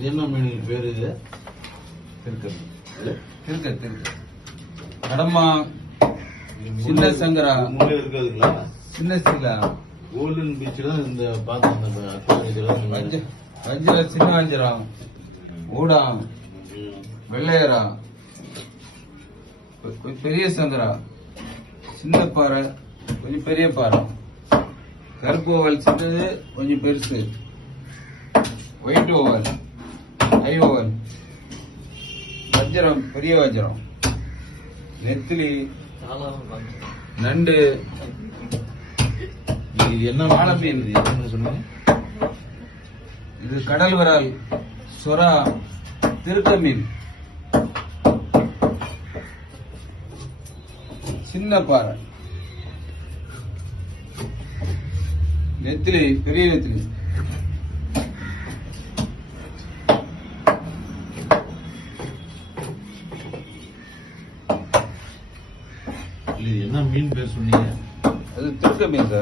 இது என்ன மீன் பேரு? இது திருக்க கடமா சின்ன சங்கரா இருக்காதுங்களா? சின்ன சீலா கோல்டன் பீச் தான் இந்த பார்த்தோம். வஞ்சிரம் சின்ன வஞ்சிரம் ஊடாம் வெள்ளையரா பெரிய சங்கரா சின்ன பாறை கொஞ்சம் பெரிய பாறை கருப்பு ஓவல் சின்னது கொஞ்சம் பெருசு ஒயிட் ஓவல் ஹை ஓவல் வஞ்சிரம் பெரிய வஞ்சிரம் நெத்திலி நண்டு இது என்ன வாழை மீன் சொன்னீங்க? இது கடல் விரால் சொரா திருக்க மீன் சின்ன பாறை நெத்திலி பெரிய நெத்திலி இது என்ன மீன் பேர் சொன்னீங்க? அது திருக்க மீன் சார்.